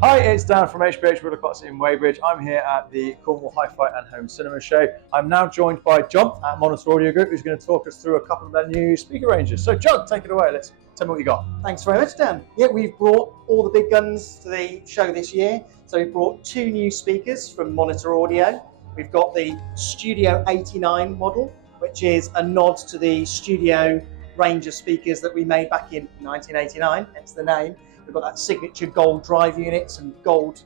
Hi, it's Dan from HBH Broadcasting in Weybridge. I'm here at the Cornwall Hi-Fi and Home Cinema Show. I'm now joined by John at Monitor Audio Group, who's going to talk us through a couple of their new speaker ranges. So John, take it away. Let's tell me what you got. Thanks very much, Dan. Yeah, we've brought all the big guns to the show this year. So we've brought two new speakers from Monitor Audio. We've got the Studio 89 model, which is a nod to the Studio range of speakers that we made back in 1989, hence the name. We've got that signature gold drive units and gold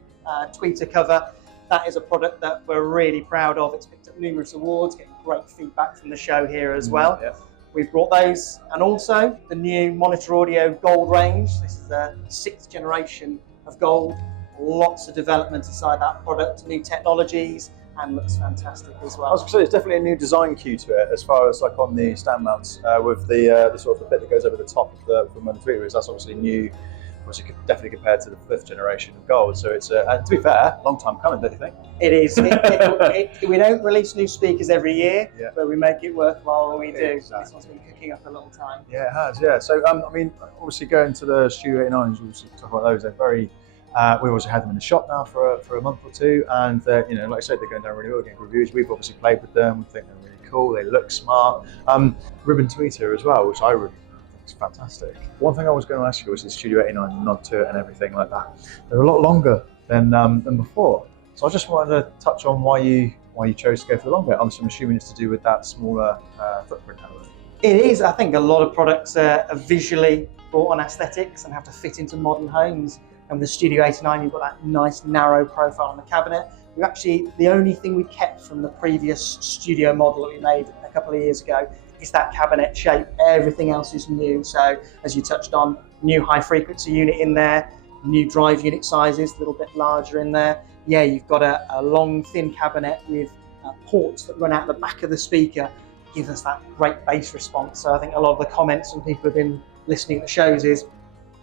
tweeter cover. That is a product that we're really proud of. It's picked up numerous awards, getting great feedback from the show here as well. Yeah. We've brought those, and also the new Monitor Audio Gold range. This is the 6th generation of Gold. Lots of development inside that product, new technologies, and looks fantastic as well. I was going to say, there's definitely a new design cue to it, as far as like on the stand mounts with the sort of the bit that goes over the top of the Monitor. That's obviously new. Obviously, definitely compared to the 5th generation of Gold. So it's, and to be fair, long time coming, don't you think? It is. We don't release new speakers every year, but we make it worthwhile when we do. Exactly. This one's been cooking up a long time. Yeah, it has. Yeah. So I mean, obviously going to the Studio 89s, we'll talk about those. They're very. We've also had them in the shop now for a month or two, and you know, like I said, they're going down really well. We're getting reviews. We've obviously played with them. We think they're really cool. They look smart. Ribbon tweeter as well, which I really. It's fantastic. One thing I was going to ask you was the Studio 89 nod to it and everything like that. They're a lot longer than before. So I just wanted to touch on why you chose to go for the long bit. I'm assuming it's to do with that smaller footprint element. It is. I think a lot of products are visually brought on aesthetics and have to fit into modern homes. And with the Studio 89, you've got that nice narrow profile on the cabinet. We've actually, the only thing we kept from the previous Studio model that we made a couple of years ago is that cabinet shape. Everything else is new. So as you touched on, new high frequency unit in there, new drive unit sizes, a little bit larger in there. Yeah, you've got a long thin cabinet with ports that run out the back of the speaker, give us that great bass response. So I think a lot of the comments from people who've been listening at the shows is,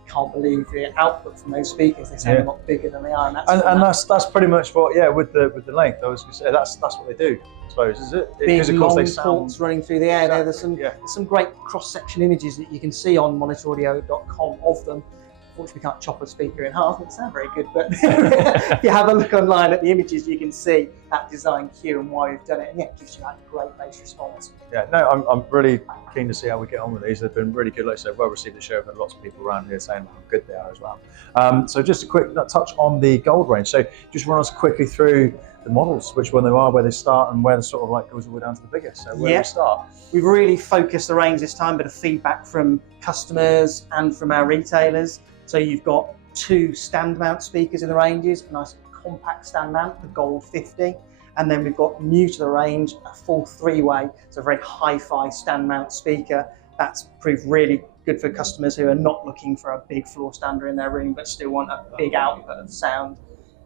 can't believe the output from those speakers. They sound a lot bigger than they are, and that's pretty much what with the length. I was going to say that's what they do, I suppose, is it? Big of course long they sound ports running through the air. Exactly. There's some great cross-section images that you can see on monitoraudio.com of them. Unfortunately, we can't chop a speaker in half. It sounds very good, but if you have a look online at the images, you can see that design cue and why we've done it. And yeah, it gives you that great bass response. Yeah, no, I'm really keen to see how we get on with these. They've been really good, like I said, well received at the show. I've had lots of people around here saying how good they are as well. So just a quick touch on the Gold range. So just run us quickly through the models, which one they are, where they start, and where the sort of like goes all the way down to the biggest. So where do we start? We've really focused the range this time, bit of feedback from customers and from our retailers. So you've got two stand mount speakers in the ranges, a nice compact stand mount, the Gold 50. And then we've got new to the range, a full 3-way, so a very hi-fi stand mount speaker. That's proved really good for customers who are not looking for a big floor stander in their room, but still want a big output of sound.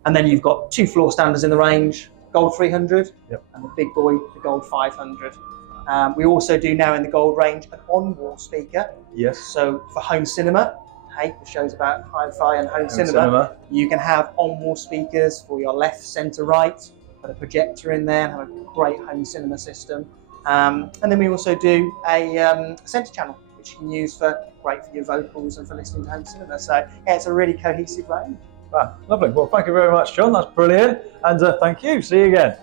And then you've got two floor standers in the range, Gold 300, and the big boy, the Gold 500. We also do now in the Gold range an on-wall speaker. Yes. So for home cinema, the show's about hi-fi and home cinema. You can have on-wall speakers for your left, centre, right, put a projector in there and have a great home cinema system. And then we also do a centre channel, which you can use great for your vocals and for listening to home cinema. So yeah, it's a really cohesive range. Wow, lovely. Well, thank you very much, John. That's brilliant. And thank you. See you again.